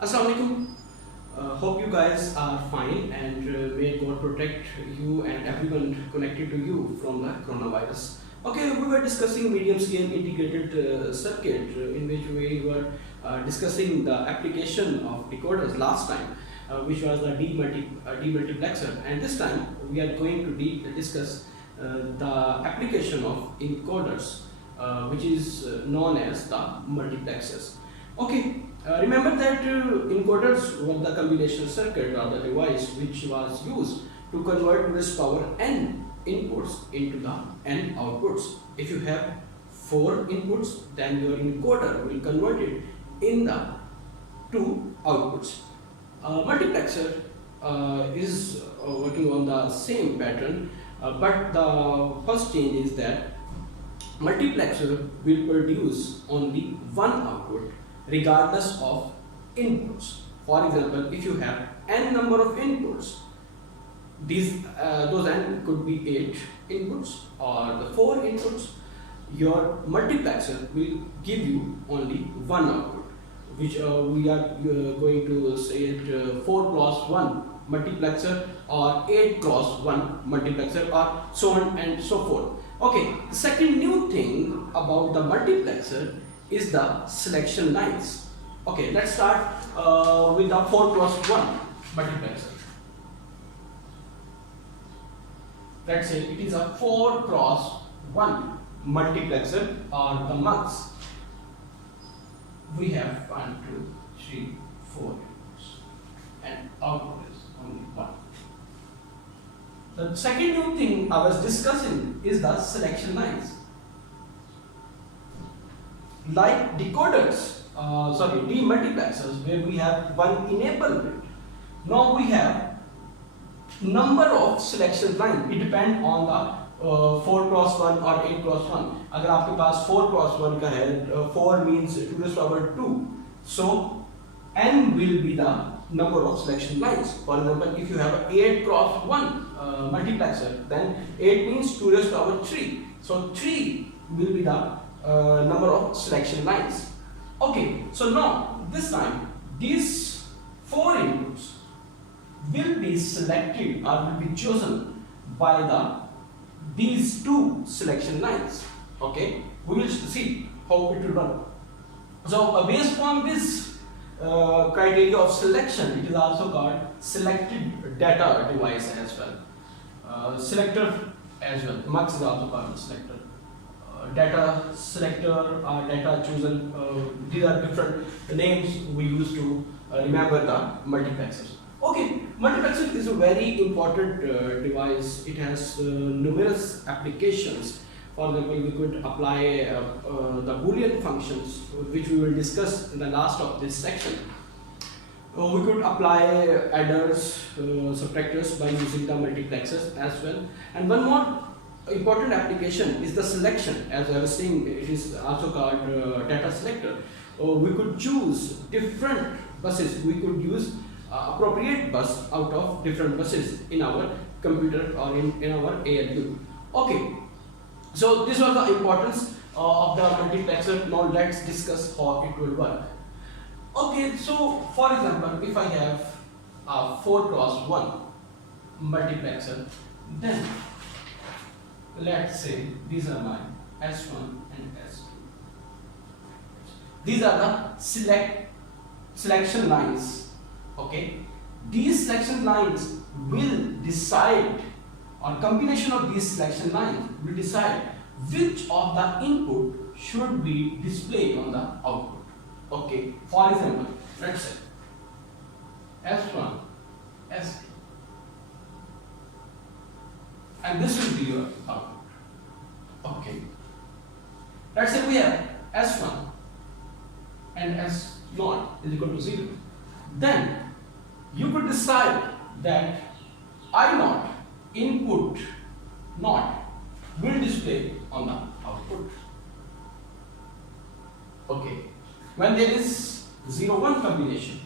Assalamualaikum. Hope you guys are fine and may God protect you and everyone connected to you from the coronavirus. Okay, we were discussing medium scale integrated circuit in which we were discussing the application of decoders last time, which was the demultiplexer, and this time we are going to discuss the application of encoders, which is known as the multiplexers. Okay, remember that encoders were the combination circuit or the device which was used to convert to this power n inputs into the n outputs. If you have 4 inputs, then your encoder will convert it in the 2 outputs. Multiplexer is working on the same pattern, but the first change is that multiplexer will produce only one output regardless of inputs. For example, if you have n number of inputs, those n could be 8 inputs or the 4 inputs, your multiplexer will give you only one output, which we are going to say it 4 cross 1 multiplexer or 8 cross 1 multiplexer or so on and so forth. Okay, the second new thing about the multiplexer is the selection lines. Okay, let's start with the 4 cross 1 multiplexer. Let's say it is a 4 cross 1 multiplexer or the mux. We have 1, 2, 3, 4 inputs and output is only 1. The second new thing I was discussing is the selection lines. Like decoders, demultiplexers, where we have one enable bit. Now we have number of selection line. It depends on the 4 cross 1 or 8 cross 1. अगर आपके पास 4 cross 1 का है, 4 means 2 to the power 2. So n will be the number of selection lines. For example, if you have an 8 cross 1 multiplexer, then 8 means 2 to the power 3. So 3 will be the number of selection lines. Okay, so now this time these 4 inputs will be selected or will be chosen by these 2 selection lines. Okay, we will see how it will run. So based on this criteria of selection, it is also called selected data device as well, selector as well. Mux is also called selector. Data selector or data chosen, these are different names we use to remember the multiplexers. Okay, multiplexer is a very important device. It has numerous applications. For example, we could apply the Boolean functions, which we will discuss in the last of this section. We could apply adders, subtractors by using the multiplexers as well. And one more important application is the selection. As I was saying, it is also called data selector. We could choose different buses. We could use appropriate bus out of different buses in our computer or in our ALU. Okay, so this was the importance of the multiplexer. Now let's discuss how it will work. Okay, so for example, if I have a 4 cross 1 multiplexer, then let's say these are my S1 and S2. These are the selection lines. Okay, these selection lines will decide, or combination of these selection lines will decide which of the input should be displayed on the output. Okay, for example, let's say S1, S2, and this will be your output. Okay, let's say we have S1 and S0 is equal to 0. Then you could decide that I0 input not will display on the output. Okay, when there is 0-1 combination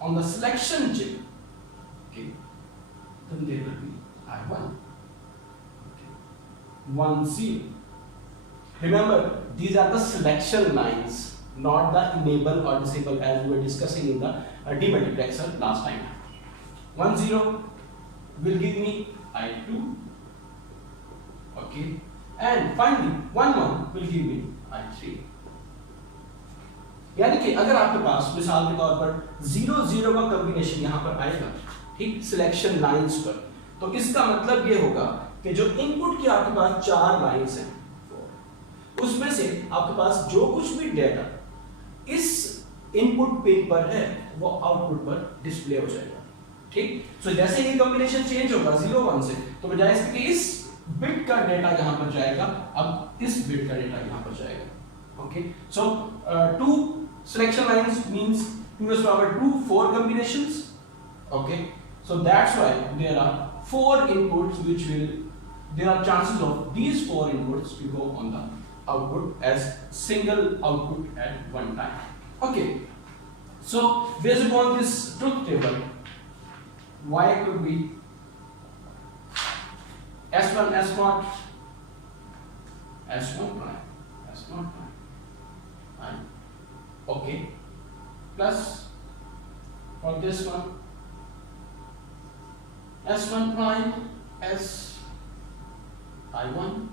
on the selection chip, okay, then there will be I1. 1, 0. Remember, these are the selection lines. not the enable or disable, as we were discussing in the demultiplexer last time. 1 0 will give me I2, okay, and finally 1 1 will give me I3. यानी कि अगर आपके पास मिसाल के तौर पर 0 0 का combination यहाँ पर आएगा, ठीक, सिलेक्शन लाइंस पर, तो इसका मतलब ये होगा कि जो इनपुट की आपके पास 4 लाइंस हैं, उसमें से आपके पास जो कुछ भी डेटा इस इनपुट पिन पर है वो आउटपुट पर डिस्प्ले हो जाएगा, ठीक। सो जैसे ही कॉम्बिनेशन चेंज होगा 0 1 से, तो बजाय इसके कि इस बिट का डेटा यहां पर जाएगा, अब इस बिट का डेटा यहां पर जाएगा, okay. So 2 selection lines means 2 raised to power 2 4 combinations, okay. So that's why there are 4 inputs which will, there are chances of these 4 inputs to go on the output as single output at one time, okay. So based upon this truth table, y could be s1 s0 s1 prime s0 prime and okay, plus for this one s1 prime s I1,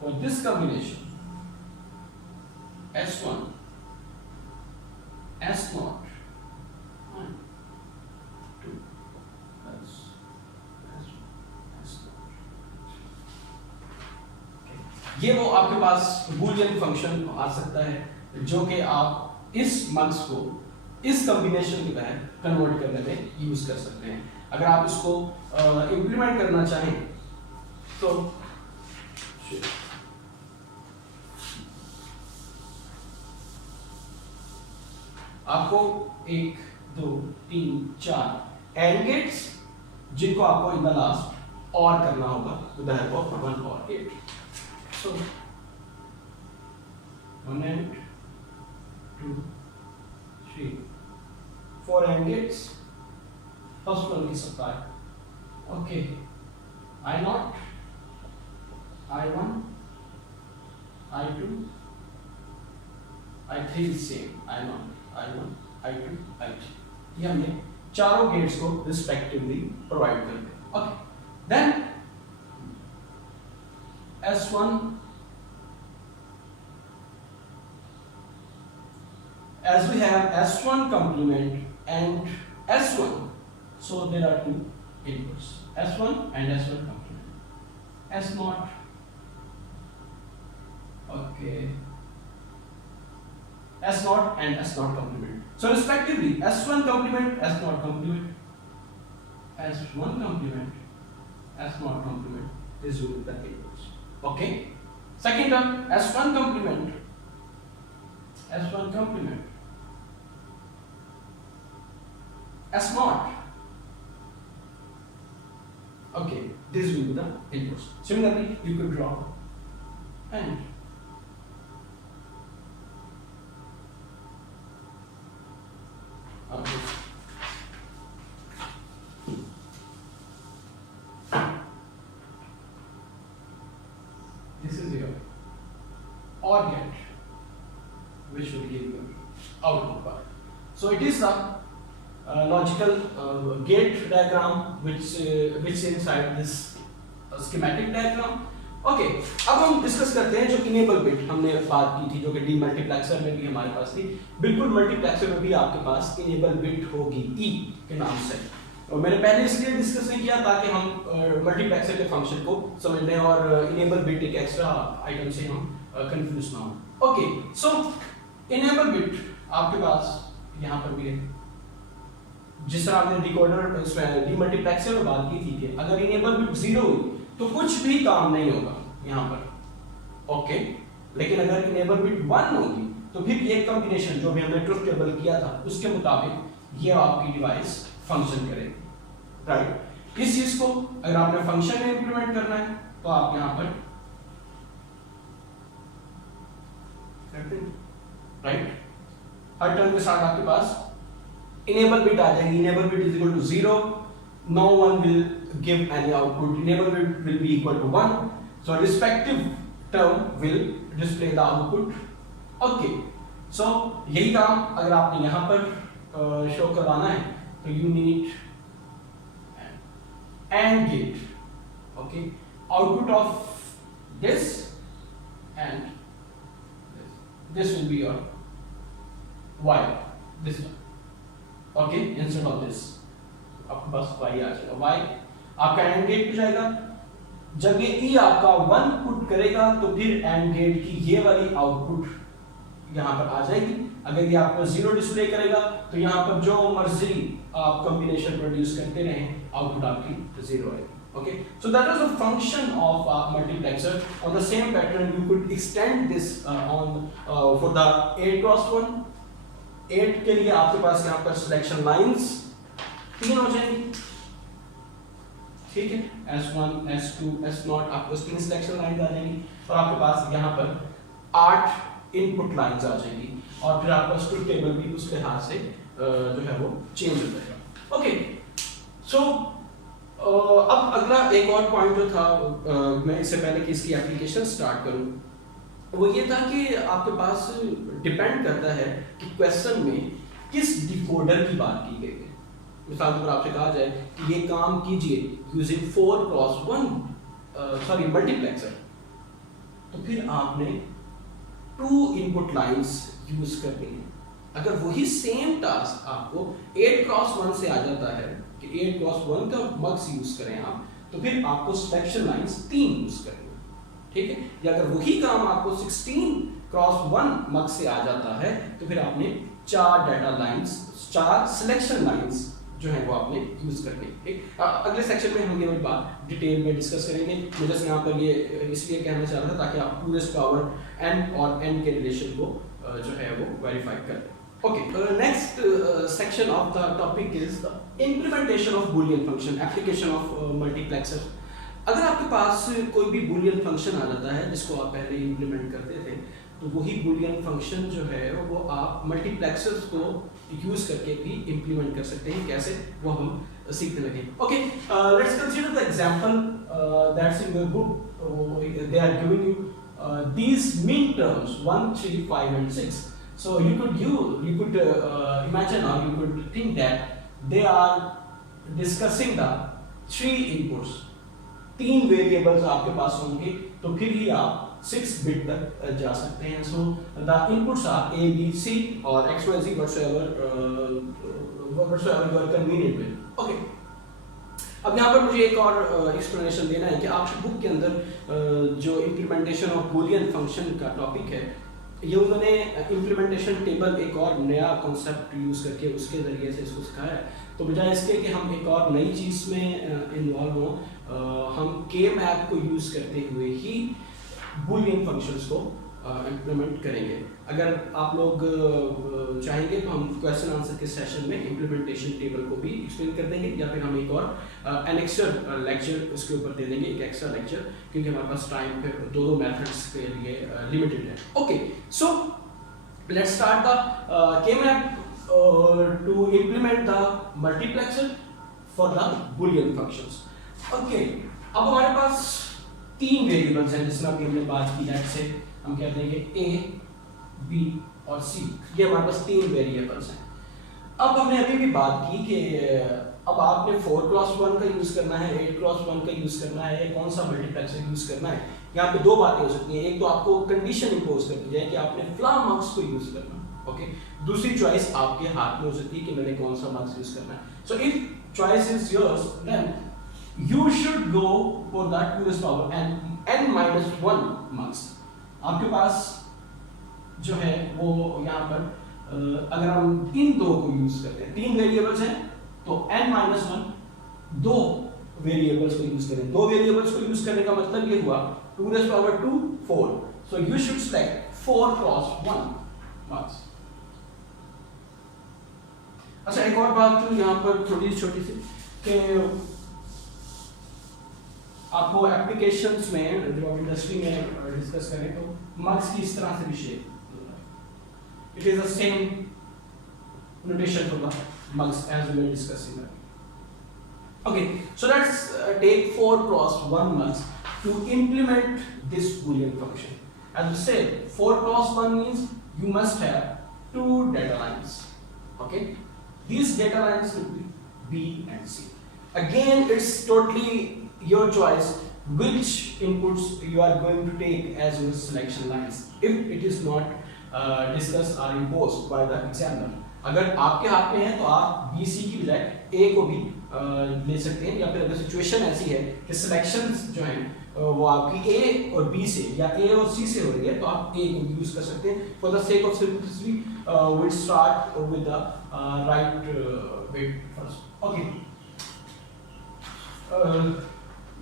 for this combination s1 s0 and 2 plus s1 s0, okay. ये वो आपके पास Boolean function आ सकता है जो कि आप इस marks को इस कॉम्बिनेशन के तहत कन्वर्ट करने में यूज कर सकते हैं। अगर आप इसको इंप्लीमेंट करना चाहें तो आपको 1 2 3 4 एंड गेट्स जिनको आपको इन द लास्ट और करना होगा विद द हेल्प ऑफ 1 और gate. So 1 and 2 3 4 AND gates. First one is supply, okay, I0 I1 I2 I3 is same, I0 I1 I2 I3, ये हमने चारों गेट्स को रिस्पेक्टिवली प्रोवाइड करते हैं, okay. Then S1 as we have S1 complement and S1, so there are two inputs, S1 and S1 complement, S0, okay, S0 and S0 complement. So respectively S1 complement, S0 complement, S1 complement, S0 complement, this will be the inputs, okay. Second term S1 complement, S1 complement, S0, okay, this will be the inputs. Similarly you could draw and okay. This is your OR gate which will give you output part. So it is a logical gate diagram which inside this schematic diagram, okay. अब हम discuss करते हैं जो enable bit हमने बात की थी, जो कि डीमल्टीप्लेक्सर में भी हमारे पास थी, बिल्कुल मल्टीप्लेक्सर में भी आपके पास इनेबल बिट होगी ई के नाम से। और मैंने पहले इसलिए डिस्कस नहीं किया ताकि हम मल्टीप्लेक्सर के फंक्शन को समझ लें और इनेबल बिट एक एक्स्ट्रा आइटम से हम कंफ्यूज ना हो, ओके। सो इनेबल बिट आपके पास यहाँ पर भी है, जिस तरह हमने डिकोडर डीमल्टीप्लेक्सर में बात की थी कि अगर इनेबल बिट 0 हुई तो कुछ भी काम नहीं होगा यहाँ पर, ओके। लेकिन अगर इनेबल बिट 1 होगी तो फिर ये कॉम्बिनेशन जो भी हमने ट्रुथ टेबल किया था उसके मुताबिक ये आपकी डिवाइस फंक्शन करेगी, राइट। इस चीज को अगर आपने फंक्शन में इंप्लीमेंट करना है तो आप यहाँ पर करते हैं, राइट। हर टर्म के साथ आपके पास enable bit आ जाएगी, enable bit is equal to 0, no one will give any output, enable bit will be equal to 1, so respective term will display the output, okay. सो यही काम अगर आपने यहाँ पर शो करवाना है तो you need and gate, okay, output of this and this will be your y, this one, okay, instead of this आपके पास y आ जाएगा, y आपका एंड गेट पे जाएगा। जब ये e आपका 1 पुट करेगा तो फिर एंड गेट की ये वाली आउटपुट यहाँ पर आ जाएगी। अगर ये आपको 0 डिस्प्ले करेगा तो यहाँ पर जो मर्जी आप कॉम्बिनेशन प्रोड्यूस करते रहें, आउटपुट आपकी 0 आएगी। Okay, so that is a function of multiplexer. On the same pattern, you could extend this for the 8x1. 8 के लिए आपके पास यहाँ पर सिलेक्शन लाइंस 3 हो जाएंगी, ठीक है, S1, S2, S0 आपको 3 सिलेक्शन लाइंस आ जाएंगी और आपके पास यहाँ पर 8 इनपुट लाइंस आ जाएंगी और फिर आपका ट्रुथ टेबल भी उस लिहाज से जो है वो चेंज हो जाएगा। ओके, सो अब अगला एक और पॉइंट जो था मैं इससे पहले कि इसकी एप्लीकेशन स्टार्ट करूं वो ये था कि आपके पास डिपेंड करता है कि क्वेश्चन में किस डिकोडर की बात की गई है। मिसाल के तौर पर आपसे कहा जाए कि ये काम कीजिए यूजिंग 4x1 मल्टीप्लेक्सर, तो फिर आपने 2 इनपुट लाइंस यूज करनी है। अगर वही सेम टास्क आपको 8x1 से आ जाता है कि 8x1 का मक्स यूज करें आप, तो फिर आपको सिलेक्शन लाइंस 3 यूज करनी है, ठीक है। या अगर वही काम आपको 16x1 मक्स से आ जाता है तो फिर आपने 4 डाटा लाइंस, 4 सिलेक्शन लाइंस जो है वो आपने यूज करनी है, ठीक। अगले सेक्शन में हम ये वाली बात डिटेल में डिस्कस करेंगे। मैं जस्ट यहाँ पर ये इसलिए कहना चाह रहा था ताकि आप टूरिस्ट पावर एन और एन के रिलेशन को जो है वो वेरीफाई करें। Okay, next section of the topic is the implementation of Boolean function, application of multiplexer. अगर आपके पास कोई भी Boolean function आ जाता है जिसको आप पहले implement करते थे, तो वही Boolean function जो है वो आप multiplexers को use करके भी implement कर सकते हैं। कैसे, वो हम सीखने लगे। Okay, let's consider the example that's in the book. They are giving you these min terms 1, 3, 5 and 6. So you could imagine or you could think that they are discussing the 3 inputs, 3 variables आपके पास होंगे तो फिर ही आप 6 bit तक जा सकते हैं। So the inputs are A, B, C और X, Y, Z whatsoever you are convenient with. Okay. अब यहाँ पर मुझे एक और एक्सप्लेनेशन देना है कि आपकी बुक के अंदर जो इम्प्लीमेंटेशन ऑफ बूलियन फंक्शन का टॉपिक है, ये उन्होंने इम्प्लीमेंटेशन टेबल एक और नया कॉन्सेप्ट यूज करके उसके जरिए से इसको सिखाया है। तो बजाय इसके कि हम एक और नई चीज़ में इन्वॉल्व हों, हम के मैप को यूज करते हुए ही बूलियन फंक्शंस को इम्प्लीमेंट करेंगे। अगर आप लोग चाहेंगे तो हम क्वेश्चन आंसर के सेशन में इम्प्लीमेंटेशन टेबल को भी एक्सप्लेन कर देंगे, या फिर हम एक और एनेक्सर लेक्चर उसके ऊपर दे देंगे, एक एक्स्ट्रा लेक्चर, क्योंकि हमारे पास टाइम फिर दो मेथड्स के लिए लिमिटेड है। Okay, so let's start the K map to implement the multiplexer for the Boolean functions. Okay, अब हमारे पास 3 वेरिएबल्स हैं जिसमें अभी हमने बात की, दैट से हम कहते हैं कि A, B और C, ये हमारे पास 3 वेरिएबल्स हैं। अब हमने अभी भी बात की कि अब आपने 4x1 का यूज करना है, 8x1 का यूज करना है, कौन सा मल्टीप्लेक्सर यूज करना है। यहाँ पे 2 बातें हो सकती हैं। एक तो आपको कंडीशन इंपोज कर दी जाए कि आपने फ्ला मार्क्स को यूज करना, ओके। दूसरी चॉइस आपके हाथ में हो सकती है कि मैंने कौन सा मार्क्स यूज करना है। So if choice is yours then you should go for that to this power and n-1 marks। आपके पास जो है वो यहाँ पर अगर हम इन 2 को यूज करते हैं, 3 वेरिएबल्स हैं तो n-1 2 वेरिएबल्स को यूज करें। 2 वेरिएबल्स को यूज करने का मतलब ये हुआ 2 4। So you should select 4x1 marks. अच्छा, एक और बात यहाँ पर थोड़ी छोटी सी कि आपको एप्लीकेशंस में जो इंडस्ट्री में डिस्कस करें तो मार्क्स की इस तरह से भी shape, it is the same notation for the marks as we were discussing. Okay, so let's take 4x1 marks to implement this Boolean function. As we said, 4x1 means you must have two data lines. Okay, these data lines will be B and C. Again, it's totally your choice which inputs you are going to take as your selection lines if it is not discussed or imposed by the examiner. अगर आपके हाथ में है तो आप B C की बजाय ए को भी ले सकते हैं, या फिर अगर सिचुएशन ऐसी है कि सिलेक्शंस जो हैं वो आपकी ए और बी से या ए और सी से हो रही है तो आप ए को भी यूज कर सकते हैं. For the sake of simplicity we'll start with the right bit first. Okay,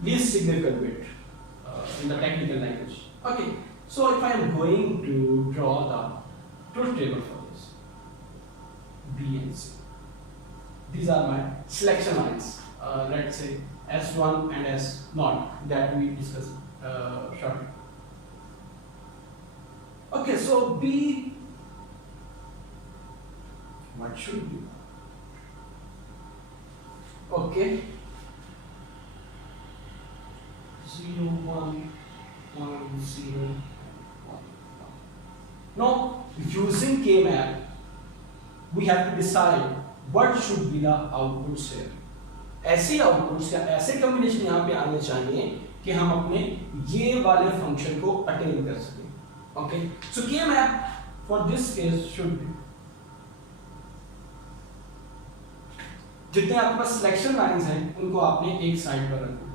least significant bit in the technical language. Okay, so if I am going to draw the truth table for this B and C, these are my selection lines. Let's say S1 and S0 that we discussed shortly. Okay, so B, what should be? Okay, 0 1 1 0 1 1. Now using K-map we have to decide what should be the outputs here. ऐसे outputs या ऐसे combination यहाँ पे आने चाहिए कि हम अपने ये वाले फंक्शन को अटेन कर सकें. Okay, so K-map for this case should be, जितने आपके पास सिलेक्शन लाइंस हैं उनको आपने एक साइड पर रखना.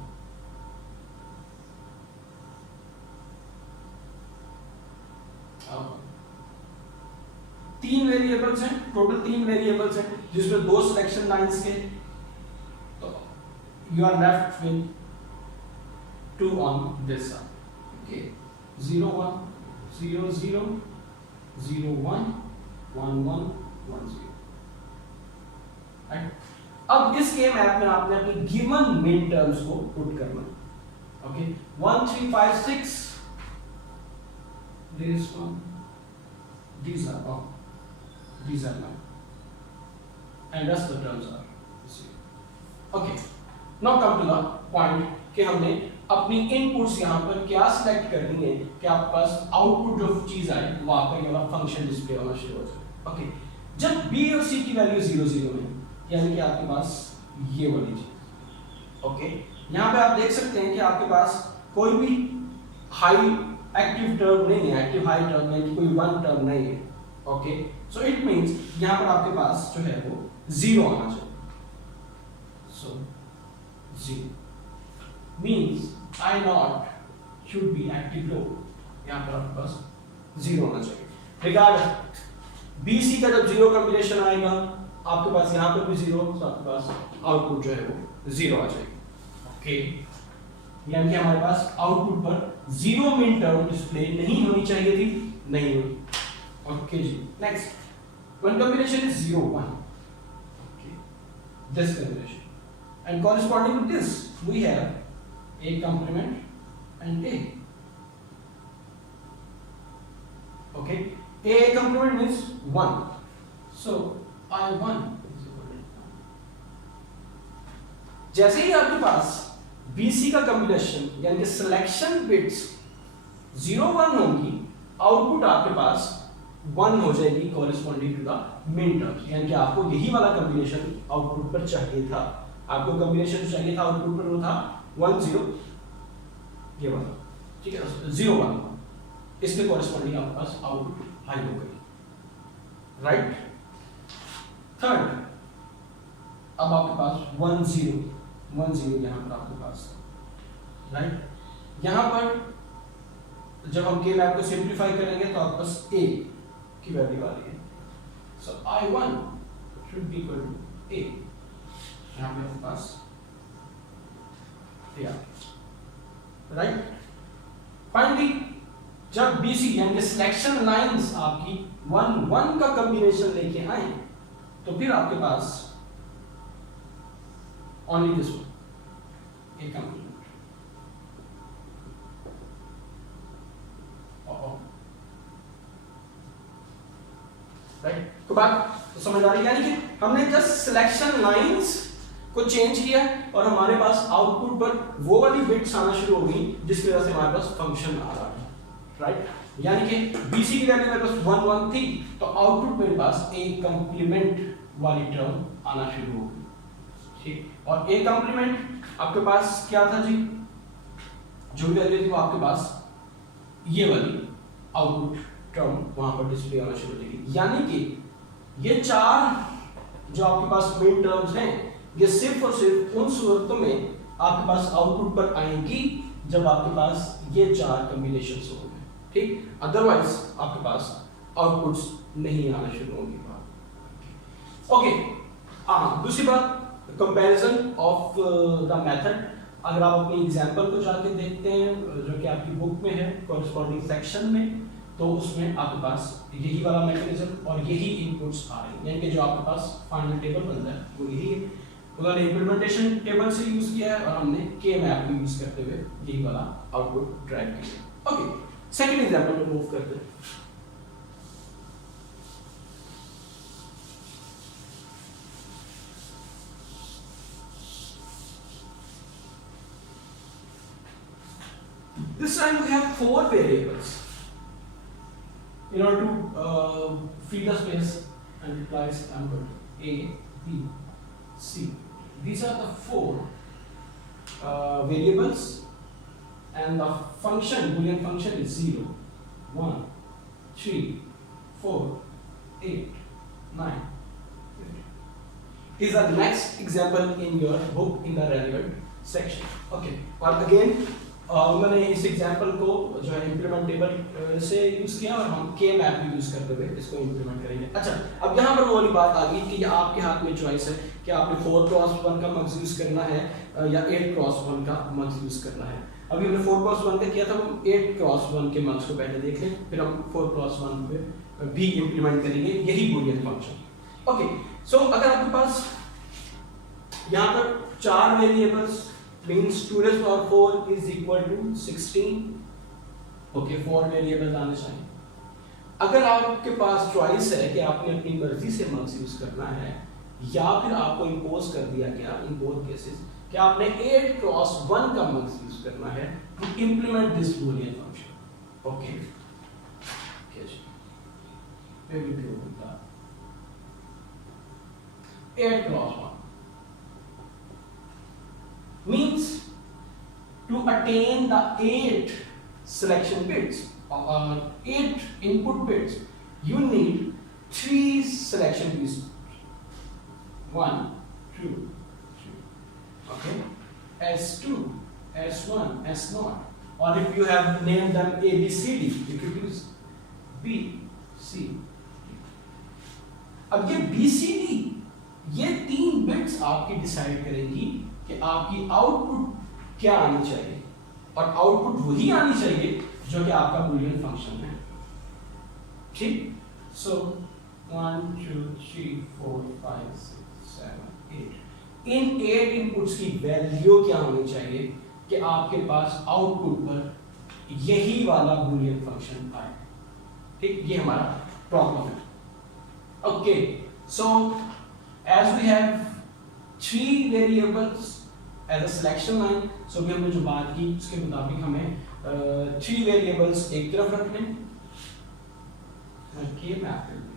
तीन वेरिएबल्स हैं, टोटल 3 वेरिएबल्स हैं जिसमें 2 सिलेक्शन लाइंस के, तो you are left with 2 on this side. Okay, 0 1 0 0 0 1 1 1 1 0. Right, अब इस के मैप में आपने अपनी गिवन मिन टर्म्स को पुट करना है. Okay, 1 3 5 6 this one, these are all, these are none, and rest the terms are zero. Okay, now come to the point कि हमने अपनी इनपुट्स यहाँ पर क्या सिलेक्ट करनी है कि आपके पास आउटपुट जो चीज आए वो आपका ये वाला फंक्शन डिस्प्ले होना शुरू हो जाए. ओके, जब B और C की वैल्यू 0 0 है यानी कि आपके पास ये वाली चीज. ओके, यहाँ पे आप देख सकते हैं कि आपके पास कोई भी हाई एक्टिव टर्म नहीं है, एक्टिव हाई टर्म में कोई वन टर्म नहीं है. ओके, सो इट मींस यहाँ पर आपके पास जो है वो 0 आना चाहिए. सो 0 means I naught should be active low. यहाँ पर आपके पास 0 होना चाहिए. रिगार्ड BC का जब 0 कॉम्बिनेशन आएगा आपके पास यहाँ पर भी 0, तो आपके पास आउटपुट जो है वो 0 आ जाएगी. ओके, यानी कि हमारे पास आउटपुट पर 0 मिन टर्म डिस्प्ले नहीं होनी चाहिए थी, नहीं हुई. ओके जी, next one combination is 0 1. Okay, this combination and corresponding to this we have A complement and A. Okay, A complement means 1, so I1 is equal to 1. जैसे ही आपके पास BC का कॉम्बिनेशन यानी कि सिलेक्शन बिट्स 0 1 होंगी, output आपके पास 1 हो जाएगी corresponding to the मिन टर्म्स. यानी कि आपको यही वाला कॉम्बिनेशन आउटपुट पर चाहिए था. आपको कॉम्बिनेशन चाहिए था आउटपुट पर, वो था 1 0, ये वाला, ठीक है, 0 1. इसके कॉरेस्पॉन्डिंग आपके पास आउटपुट हाई हो गई. राइट, थर्ड, अब आपके पास 1 0 1 0 यहाँ पर आपके पास. राइट, यहाँ पर जब हम के मैप को सिंप्लीफाई करेंगे तो आपके पास A की वैल्यू आ रही है. So I1 should be equal to A. यहाँ पे आपके पास राइट. फाइनली जब BC यानी कि सिलेक्शन लाइंस आपकी 1 1 का कॉम्बिनेशन लेके आए तो फिर आपके पास ओनली दिस वन एक कॉम्बिनेशन. राइट, तो बात समझ आ रही है, यानी कि हमने जस्ट सिलेक्शन लाइंस को चेंज किया और हमारे पास आउटपुट पर वो वाली बिट्स आना शुरू हो गई जिसकी वजह से हमारे पास फंक्शन आ रहा है. राइट, यानी कि BC की वैल्यू मेरे पास 1 1 थी, तो आउटपुट मेरे पास A कंप्लीमेंट वाली टर्म आना शुरू हो गई, ठीक। और A कंप्लीमेंट आपके पास क्या था जी, जो भी वैल्यू थी वो आपके पास ये वाली आउटपुट टर्म वहां पर डिस्प्ले होना शुरू हो जाएगी। यानी कि ये चार जो आपके पास मेन टर्म्स हैं, ये सिर्फ और सिर्फ उन सूरतों में आपके पास आउटपुट पर आएंगी जब आपके पास ये चार कॉम्बिनेशंस होंगे, ठीक। अदरवाइज आपके पास आउटपुट्स नहीं आना शुरू होंगे। ओके, दूसरी बात, कंपैरिजन ऑफ द मेथड। अगर आप अपनी एग्जांपल को जाके देखते हैं जो कि आपकी बुक में है कॉरेस्पॉन्डिंग सेक्शन में, तो उसमें आपके पास यही वाला मैकेनिज्म और यही इनपुट्स आ रहे हैं, यानी कि जो आपके पास फाइनल टेबल बनता है वो यही है। उन्होंने इम्प्लीमेंटेशन टेबल से यूज किया है और हमने के मैप को यूज करते हुए यही वाला आउटपुट ड्राइव किया। ओके, सेकंड एग्जांपल में मूव करते हैं। This time we have 4 variables. In order to fill the space and replace I'm going to A, B, C. These are the 4 variables, and the function, Boolean function is 0, 1, 3, 4, 8, 9, 15. Is the next example in your book in the relevant section. Okay, or again उन्होंने इस example को जो है implementable से use किया और हम के मैप भी यूज करते हुए इसको इम्प्लीमेंट करेंगे। अच्छा, अब यहाँ पर वो वाली बात आ गई कि ये आपके हाथ में चॉइस है कि आपने 4x1 का मक्स यूज करना है या 8x1 का मक्स यूज करना है। अभी हमने 4x1 का किया था, हम 8x1 के मक्स को पहले देख लें, फिर हम 4x1 पे भी इम्प्लीमेंट करेंगे यही बूलियन फंक्शन। ओके, सो अगर आपके पास यहाँ पर 4 variables means 2 raised to power 4 is equal to 16. Okay, 4 variables आने चाहिए। अगर आपके पास चॉइस है कि आपने अपनी मर्जी से मक्स यूज करना है या फिर आपको इंपोज कर दिया गया इन बोथ केसेस कि आपने 8x1 का मक्स यूज करना है to implement this Boolean function. Okay, we will do that 8x1 means to attain the 8 selection bits or 8 input bits, you need 3 selection bits. 1, 2, 3. Okay, S2, S1, S0. Or if you have named them A, B, C, D, you could use B, C. अब ये B, C, D ये 3 bits आपकी decide करेंगी कि आपकी output क्या आनी चाहिए, और आउटपुट वही आनी चाहिए जो कि आपका बूलियन फंक्शन है, ठीक। सो 1 2 3 4 5 6 7 8 इन 8 इनपुट्स की वैल्यू क्या होनी चाहिए कि आपके पास आउटपुट पर यही वाला बूलियन फंक्शन आए, ठीक। ये हमारा प्रॉब्लम है। Okay, so as we have 3 variables as a selection line, so भी हमने जो बात की उसके मुताबिक हमें 3 वेरिएबल्स एक तरफ रखने के मैप कर दें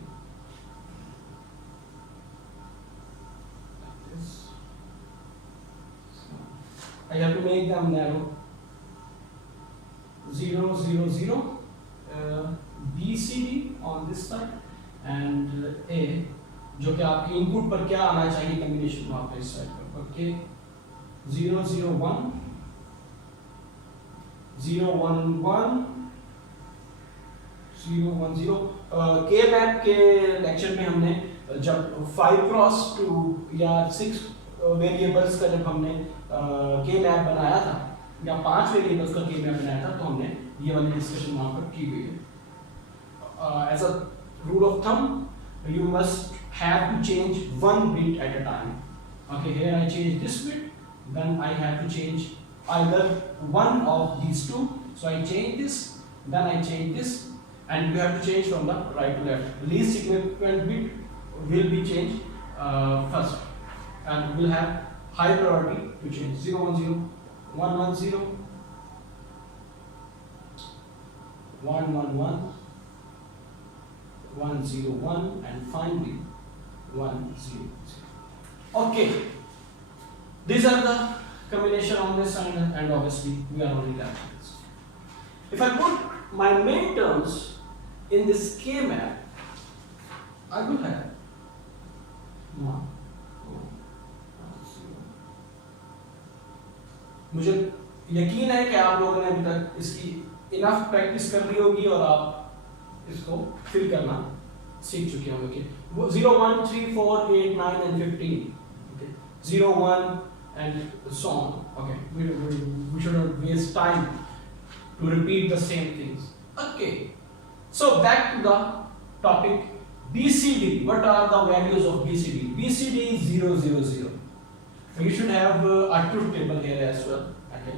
I have to make them narrow 0 0 0 B C D on this side and A जो कि आपकी इनपुट पर क्या आना चाहिए कॉम्बिनेशन वहां पे इस साइड पर। ओके, 0 0 1 0 1 1 0 1 0। के मैप के लेक्चर में हमने जब 5x2 या 6 वेरिएबल्स का जब हमने के मैप बनाया था या 5 वेरिएबल्स का के मैप बनाया था, तो हमने ये वाली डिस्कशन वहां पर की गई है। As a rule of thumb you must have to change one bit at a time. Okay, here I change this bit, then I have to change either one of these two. So I change this, then I change this, and you have to change from the right to left. Least significant bit will be changed first, and will have high priority to change. 0 1 0 1 1 0 1 1 1 1 0 1 and finally 1 0 0. Okay, these are the combination on this and obviously we are only left with this. If I put my main terms in this K map, I will have 1 4 1 0. मुझे यकीन है कि आप लोगों ने अभी तक इसकी इनफ प्रैक्टिस कर ली होगी और आप इसको फिल करना सीख चुके होंगे। 0 1 3 4 8 9 and 15, okay, 0 1 and so on. Okay, we should not waste time to repeat the same things. Okay, so back to the topic. BCD, what are the values of BCD? BCD is 0 0 0. You should have a truth table here as well. Okay,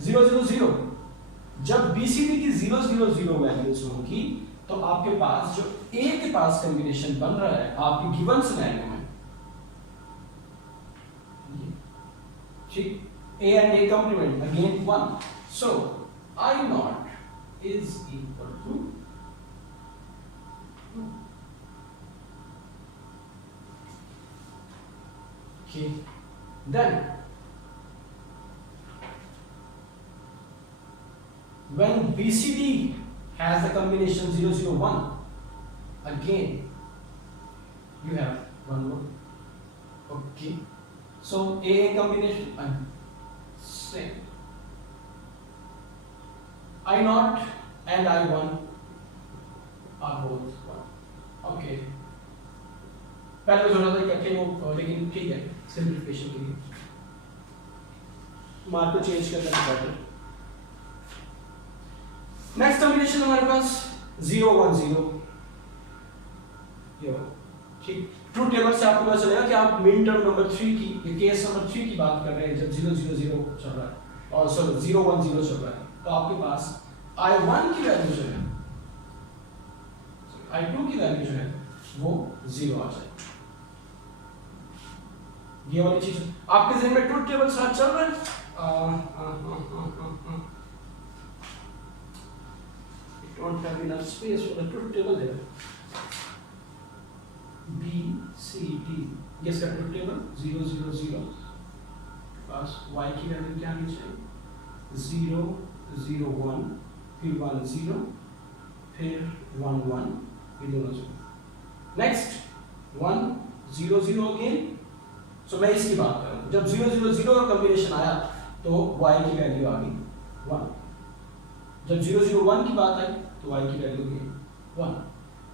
0 0 0. जब BCD की 0 0 0 values होंगी तो आपके पास जो A के पास combination बन रहा है आपकी गिवन सिनेरियो में, ठीक, A and A complement again 1. So I naught is equal to 2. Okay, then when BCD has the combination 0 0 1, again you have 1 1. Okay, so A combination same. I naught and I1 are both 1. Okay, पहले थोड़ा सा इकट्ठे हो लेकिन ठीक है simplification के लिए मार्क को चेंज कर देना बेटर। नेक्स्ट कॉम्बिनेशन हमारे पास 0 1 0, ये ठीक। ट्रूथ टेबल से आपको पता चलेगा कि आप मिन टर्म नंबर 3 की, केस नंबर 3 की बात कर रहे हैं जब 0 0 0 चल रहा है और सॉरी 0 1 0 चल रहा है, तो आपके पास I1 की वैल्यू जो है, I2 की वैल्यू जो है वो 0 आ जाएगी। ये वाली चीज आपके ज़हन में ट्रूथ टेबल साथ चल रहा है? Don't have enough space for the truth table here. B C D, yes, का truth table 0 0 0, बस y की वैल्यू क्या आनी चाहिए? 0 0 1, फिर 1 0, फिर 1 1, ये दोनों चाहिए। Next 1 0 0 again. सो मैं इसकी बात कर रहा हूँ, जब 0 0 0 का कॉम्बिनेशन आया तो y की वैल्यू आ गई 1। जब 0 0 1 की बात आई तो y की वैल्यू गई 1।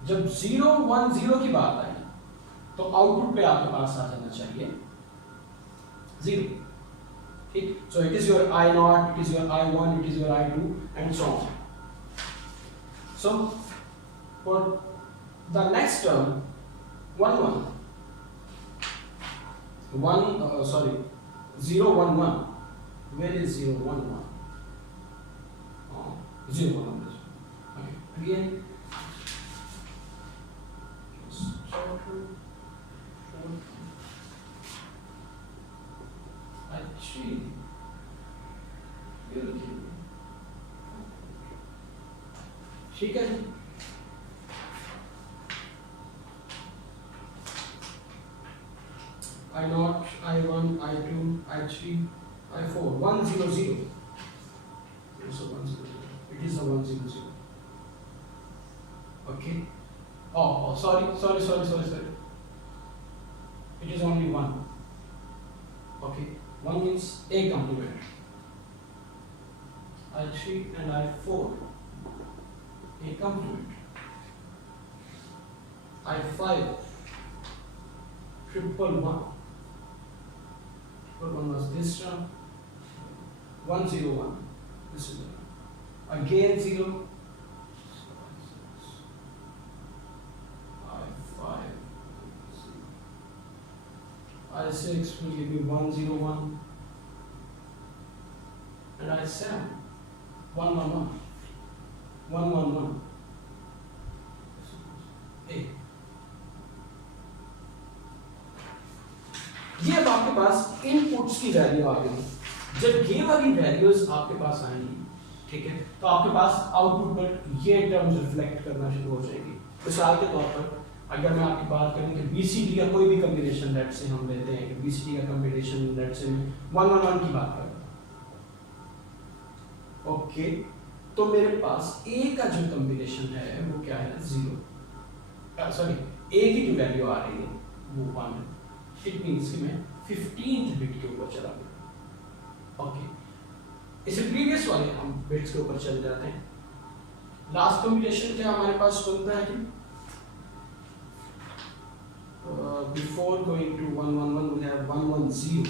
जब 0 1 0 की बात आई तो आउटपुट पे आपके पास आ जाना चाहिए 0। ठीक, so it is your I naught, it is your I1, it is your I2 and so on. So for the next term 1 1 0 1 1, where is 0 1 1? 0 1 1. Okay, again actually ठीक है। I naught, I1, I2, I3, I4, 1 0 0. It's a 1 0 0. It is a 1 0 0. Okay. Oh, sorry. It is only 1. Okay. 1 means A complement. I3 and I4. A complement. I5. Triple 1. Triple 1 was this term. 1 0 1. This is the again 0. I5. I6 will give me 1 0 1. And I7 1 1 1. 1 1 1. A. ये अब आपके पास inputs की value आ गई। जब ये वाली values आपके पास आएंगी ठीक है, तो आपके पास आउटपुट पर ये टर्म्स रिफ्लेक्ट करना शुरू हो जाएंगी। मिसाल के तौर पर अगर मैं आपकी बात करूं कि BCD का कोई भी कॉम्बिनेशन लेट से हम लेते हैं कि BCD का कॉम्बिनेशन लेट से 111 की बात करें, ओके, तो मेरे पास A का जो कॉम्बिनेशन है वो क्या है, 0, सॉरी A की जो वैल्यू आ रही है वो 1 है। इट मींस कि मैं 15th बिट के ऊपर चला गया। ओके, इसे प्रीवियस वाले हम बिट्स के ऊपर चल जाते हैं। लास्ट कॉम्बिनेशन क्या हमारे पास बनता है कि before going to 111 we have 110,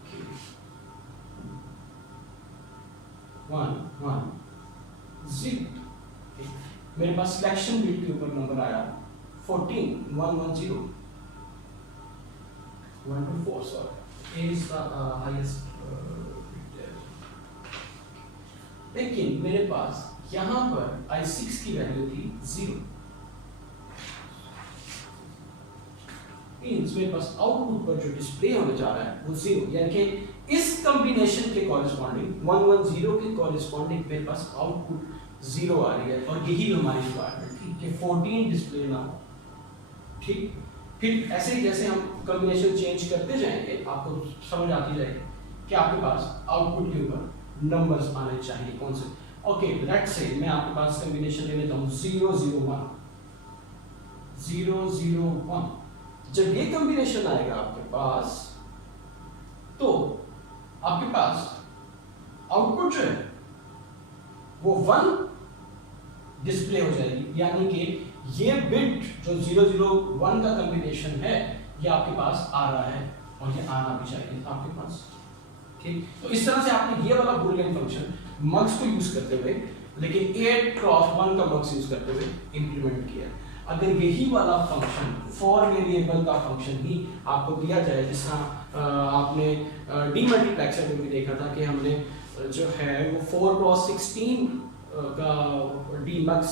okay, 110, okay. मेरे पास सिलेक्शन बिट के ऊपर नंबर आया 14, 110, 1 to 4, sorry, A is the highest bit there. लेकिन मेरे पास यहाँ पर I6 की वैल्यू थी 0, मींस मेरे पास आउटपुट पर जो डिस्प्ले होने जा रहा है वो 0, यानी कि इस कॉम्बिनेशन के कॉरेस्पॉन्डिंग 110 के कॉरेस्पॉन्डिंग मेरे पास आउटपुट 0 आ रही है। और यही हमारी रिक्वायरमेंट थी कि 14 डिस्प्ले ना हो, ठीक। फिर ऐसे ही जैसे हम कॉम्बिनेशन चेंज करते जाएंगे आपको समझ आती जाएगी कि आपके पास आउटपुट के ऊपर नंबर्स आने चाहिए कौन से। ओके, लेट्स से मैं आपके पास कॉम्बिनेशन ले लेता हूँ 001, 001। जब ये कॉम्बिनेशन आएगा आपके पास तो आपके पास आउटपुट जो है वो 1 डिस्प्ले हो जाएगी, यानी कि ये बिट जो 001 का कॉम्बिनेशन है ये आपके पास आ रहा है और ये आना भी चाहिए आपके पास, ठीक। तो इस तरह से आपने ये वाला बूलियन फंक्शन मक्स को यूज करते हुए, लेकिन 8 क्रॉस 1 का मक्स यूज करते हुए इंप्लीमेंट किया। अगर यही वाला फंक्शन 4 वेरिएबल का फंक्शन ही आपको दिया जाए, जिस तरह आपने डीमल्टीप्लेक्सर में भी देखा था कि हमने जो है वो 4 क्रॉस 16 का डीमक्स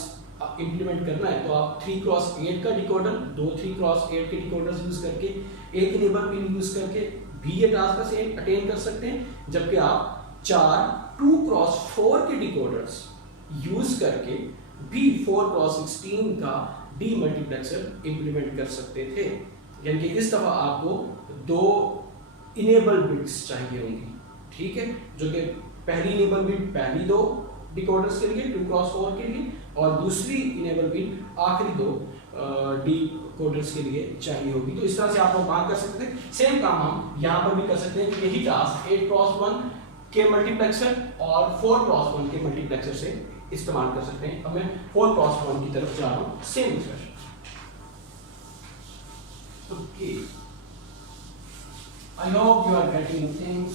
इंप्लीमेंट करना है, तो आप 3 क्रॉस 8 का डिकोडर, 2 3 क्रॉस 8 के डिकोडर्स यूज करके, एक इनेबल पिन यूज करके भी ये टास्क से अटेन कर सकते हैं, जबकि आप 4 2 क्रॉस 4 के डिकोडर्स यूज करके भी 4 क्रॉस 16 का डीमल्टीप्लेक्सर इंप्लीमेंट कर सकते थे। यानी कि इस दफा आपको 2 इनेबल बिट्स चाहिए होंगी, ठीक है, जो कि पहली इनेबल बिट पहली 2 डिकोडर्स के लिए 2 क्रॉस 4 के लिए, और दूसरी इनेबल बिट आखिरी 2 डिकोडर्स के लिए चाहिए होगी। तो इस तरह से आप लोग बात कर सकते हैं। सेम काम हम यहाँ पर भी कर सकते हैं कि यही टास्क 8 क्रॉस 1 के मल्टीप्लेक्सर और 4 क्रॉस 1 के मल्टीप्लेक्सर से इस्तेमाल कर सकते हैं। अब मैं 4 क्रॉस 1 की तरफ जा रहा हूँ, same discussion. Okay, I hope you are getting things.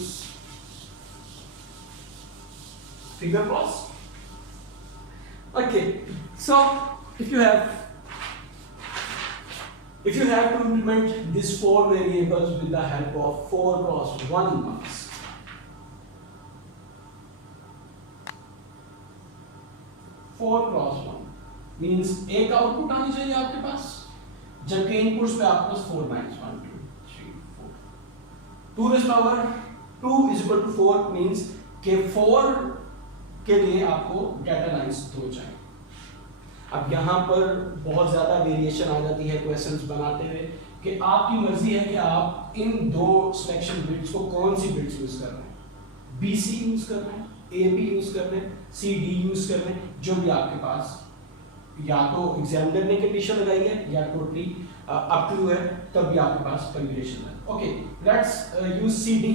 Figure cross. Okay, so if you have to implement these 4 variables with the help of 4 cross 1 mux, means एक आउटपुट आनी चाहिए आपके पास, जबकि इनपुट्स पे आपके पास 4 9 1 2 3 4 2 raised power 2 is equal to 4 means के 4 के लिए आपको डेटा लाइंस 2 चाहिए। अब यहाँ पर बहुत ज़्यादा वेरिएशन आ जाती है क्वेश्चंस बनाते हुए कि आपकी मर्जी है कि आप इन 2 सिलेक्शन बिट्स को कौन सी बिट्स यूज कर रहे हैं, BC यूज कर रहे हैं, AB यूज कर रहे हैं, CD यूज कर रहे हैं, जो भी आपके पास, या तो एग्जामिनर ने कंडीशन लगाई है या टोटली अप टू है, तब भी आपके पास कॉम्बिनेशन है। Okay, let's use CD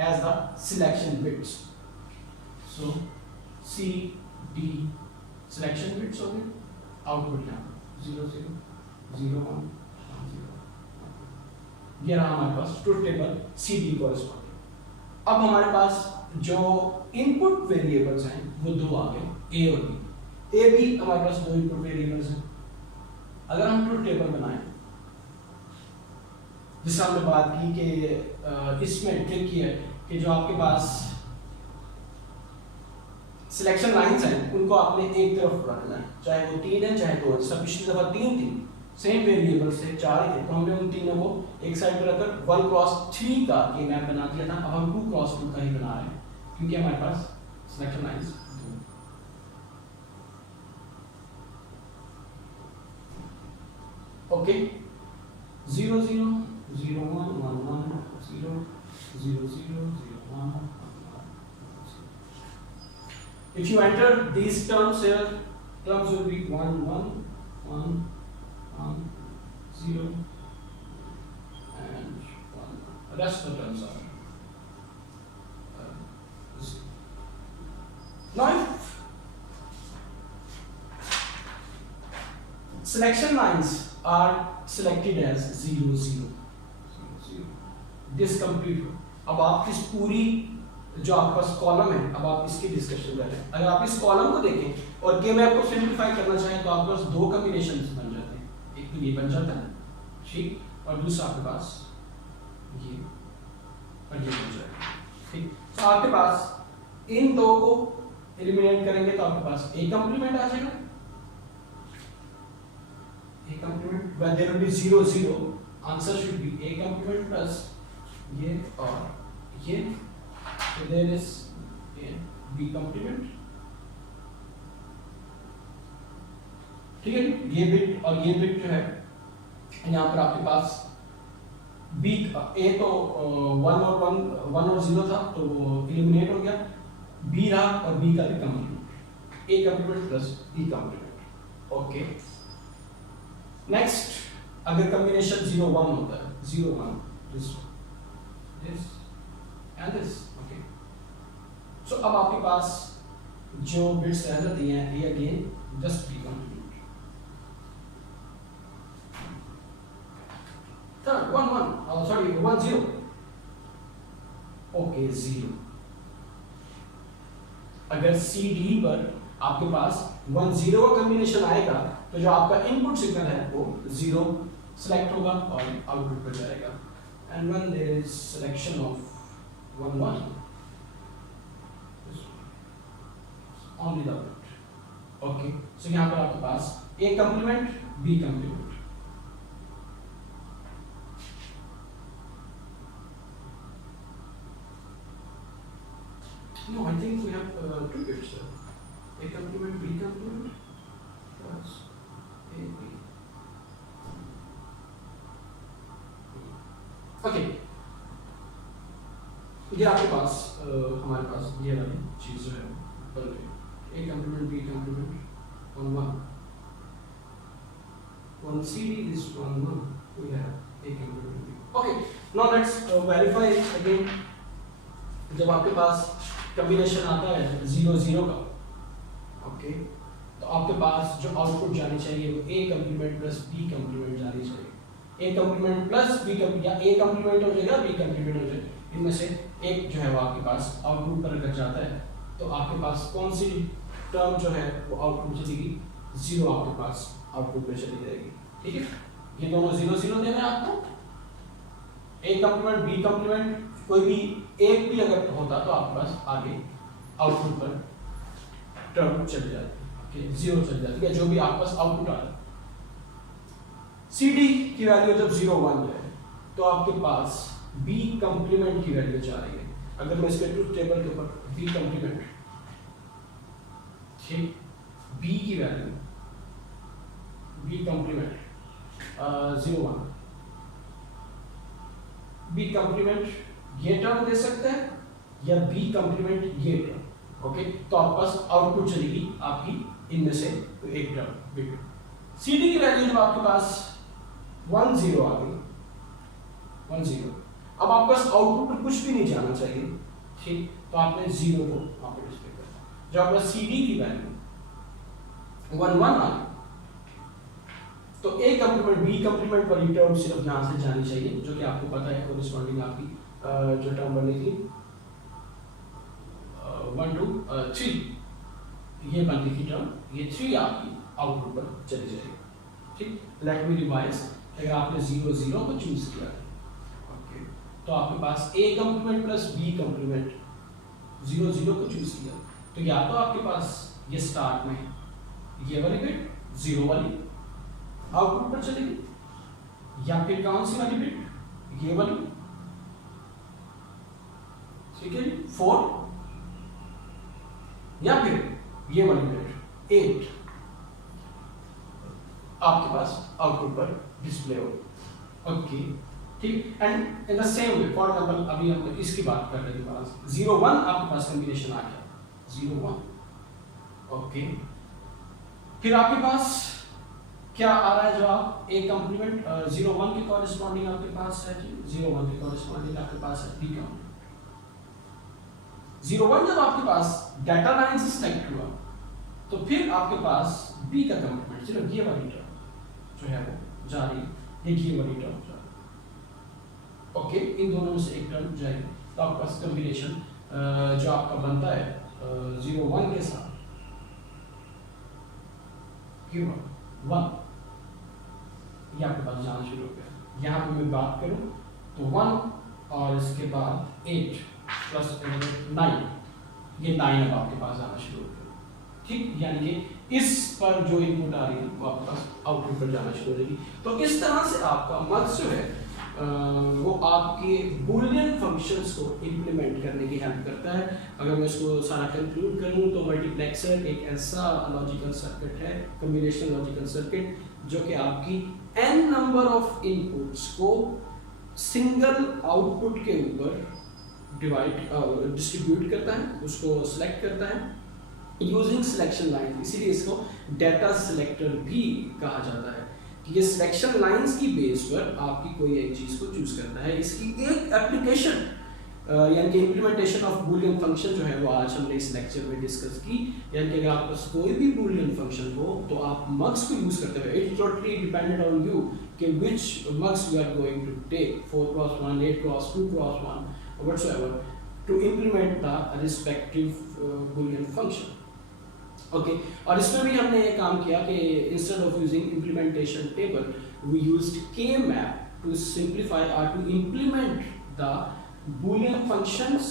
as the selection bits. So CD selection bits हो गए, आउटपुट यहाँ 0 0 0 1 1 0, ये रहा हमारे पास ट्रुथ टेबल CD कॉरेस्पॉन्डिंग। अब हमारे पास जो इनपुट वेरिएबल्स हैं वो 2 आ गए, A और B। A B हमारे पास 2 इनपुट वेरिएबल्स हैं। अगर हम ट्रुथ टेबल बनाएं, जिससे हमने बात की कि इसमें ट्रिक ये है कि जो आपके पास सिलेक्शन लाइंस हैं उनको आपने एक तरफ रखना है, चाहे वो 3 है चाहे 2 है। जैसा पिछली दफा 3 थी, सेम वेरिएबल से 4 ही थे, तो हमने उन तीनों को एक साइड पर रखकर 1 क्रॉस 3 का ये मैप बना दिया था। अब हम 2 क्रॉस 2 का ही बना रहे हैं, क्योंकि हमारे पास selection lines okay 0 0 0 1 1 1 0 0 0 0 1 if you enter these terms here terms will be 1 1 1 1 0 and 1 rest of the terms are now if selection lines are selected as 0 0 0 this complete अब आप इस पूरी जो आपके पास कॉलम है अब आप इसकी डिस्कशन करें अगर आप इस कॉलम को देखें और के में आपको सिंपलीफाई करना चाहें तो आपके पास दो कॉम्बिनेशंस बन जाते हैं एक तो ये बन जाता है ठीक और दूसरा आपके पास ये और ये बन जाएगा ठीक तो आपके पास इन दो को एलिमिनेट करेंगे तो आपके पास ए कॉम्प्लीमेंट आ जाएगा A complement where there will be 0 0 answer should be A complement plus ये और ये so there is A B complement ठीक है ये बिट और ये बिट जो है यहाँ पर आपके पास B A तो 1 और 0 था तो वो एलिमिनेट हो गया B रहा और B का भी complement A complement plus B complement okay next अगर कॉम्बिनेशन 0 1 होता है 0 1 this and this okay so अब आपके पास जो बिट्स रह जाती हैं ये again just B complement third 1 1 sorry 1 0 okay 0 अगर सी डी पर आपके पास 1 0 का कॉम्बिनेशन आएगा तो जो आपका इनपुट सिग्नल है वो 0 सेलेक्ट होगा और आउटपुट पर जाएगा and when there is selection of 1 1 only the bit okay so यहां पर आपके पास A complement B complement no I think we have two bits a complement b complement plus okay ये आपके पास हमारे पास ये वाली चीज जो है बन गई A complement B complement on 1 on CD is 1 1 we have a complement b okay now let's verify again जब आपके पास कॉम्बिनेशन आता है 0 0 का ओके तो आपके पास जो आउटपुट जानी चाहिए वो A complement plus B complement जानी चाहिए A complement plus B complement या ए कॉम्प्लीमेंट हो जाएगा बी कॉम्प्लीमेंट हो जाएगा इनमें से एक जो है वो आपके पास आउटपुट पर अगर जाता है तो आपके पास कौन सी टर्म जो है वो आउटपुट चलेगी 0 आपके पास आउटपुट पे चली जाएगी ठीक है ये दोनों 0 0 देना है आपको ए कॉम्प्लीमेंट बी कॉम्प्लीमेंट कोई भी एक भी अगर होता तो आपके पास आगे आउटपुट पर टर्म चली जाती है 0 चल जाती है जो भी आपके पास आउटपुट आ रहा है सी डी की वैल्यू जब 0 1 है तो आपके पास बी कॉम्प्लीमेंट की वैल्यू जा रही है अगर मैं इसके ट्रूथ टेबल के ऊपर बी कॉम्प्लीमेंट ठीक बी की value B complement 0 1 B complement ये टर्म दे सकते हैं या बी कॉम्प्लीमेंट ये टर्म ओके तो आपके पास आउटपुट चलेगी आपकी इनमें से तो एक टर्म बिट CD की वैल्यू जब आपके पास 1 0 आ गई 1 0 अब आपके पास आउटपुट पर कुछ भी नहीं जाना चाहिए ठीक तो आपने 0 को वहां पे डिस्प्ले करना जब आपका CD की वैल्यू 1 1 आ गई तो ए कॉम्प्लीमेंट बी कॉम्प्लीमेंट वाली टर्म सिर्फ यहां से जानी चाहिए जो कि आपको पता है कोरिस्पोंडिंग आपकी जो टर्म बनी थी 1 2 3 ये बनती थी टर्म ये 3 आपकी आउटपुट पर चली जाएगी ठीक लेट मी रिवाइज अगर आपने 0 0 को चूज किया ओके तो आपके पास A complement plus B complement 0 0 को चूज किया तो या तो आपके पास ये स्टार्ट में ये वाली बिट 0 वाली आउटपुट पर चलेगी या फिर कौन सी वाली बिट ये वाली ठीक है 4 या फिर ये वाली बिट 8 आपके पास आउटपुट पर डिस्प्ले हो। ओके ठीक। And in the same way for example अभी हम इसकी बात कर रहे थे, 0 1 आपके पास कॉम्बिनेशन आ गया 0 1। ओके फिर आपके पास क्या आ रहा है जवाब, ए कंप्लीमेंट 0 1 के कॉरेस्पॉन्डिंग आपके पास है जी, 0 1 के कॉरेस्पॉन्डिंग आपके पास है बी काउंट। 0 1 जब आपके पास डाटा लाइन से सिलेक्ट हुआ तो फिर आपके पास बी का कंप्लीमेंट सिर्फ ये वाली टर्म जो है वो जा रही है, ये वाली टर्म जा रही है। ओके इन दोनों में से एक टर्म जाएगी तो आपके पास कॉम्बिनेशन जो आपका बनता है 0 1 के साथ 1 ये आपके पास जाना शुरू हो गया। यहाँ पे मैं बात करूँ तो 1 और इसके बाद 8 प्लस 9, ये 9 अब आपके पास आना शुरू हो गया। ठीक, यानी कि इस पर जो इनपुट आ रही है वो आपके पास आउटपुट पर जाना शुरू हो जाएगी। तो इस तरह से आपका मर्ज जो है वो आपके बूलियन फंक्शंस को इंप्लीमेंट करने की हेल्प करता है। अगर मैं इसको सारा कंक्लूड करूँ तो मल्टीप्लेक्सर एक ऐसा लॉजिकल सर्किट है, कॉम्बिनेशन लॉजिकल सर्किट, जो कि आपकी n नंबर ऑफ इनपुट्स को सिंगल आउटपुट के ऊपर डिस्ट्रीब्यूट करता है, उसको सिलेक्ट करता है यूजिंग सिलेक्शन लाइन। इसीलिए इसको डाटा सिलेक्टर भी कहा जाता है कि ये सिलेक्शन लाइंस की बेस पर आपकी कोई एक चीज को चूज करता है। इसकी एक एप्लीकेशन यानी कि इम्प्लीमेंटेशन ऑफ बूलियन फंक्शन जो है वो आज हमने इस लेक्चर में डिस्कस की। यानी कि अगर आपके पास कोई भी बूलियन फंक्शन हो तो आप मग्स को यूज करते हुए, it totally dependent on you कि which muxes you are going to take, 4x1, 8x, 2x1 whatsoever to implement the respective boolean function। Okay और इसमें भी हमने ये काम किया कि instead of using implementation table we used K map to simplify और to implement the boolean functions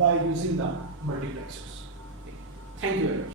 by using the multiplexers। Thank you very much।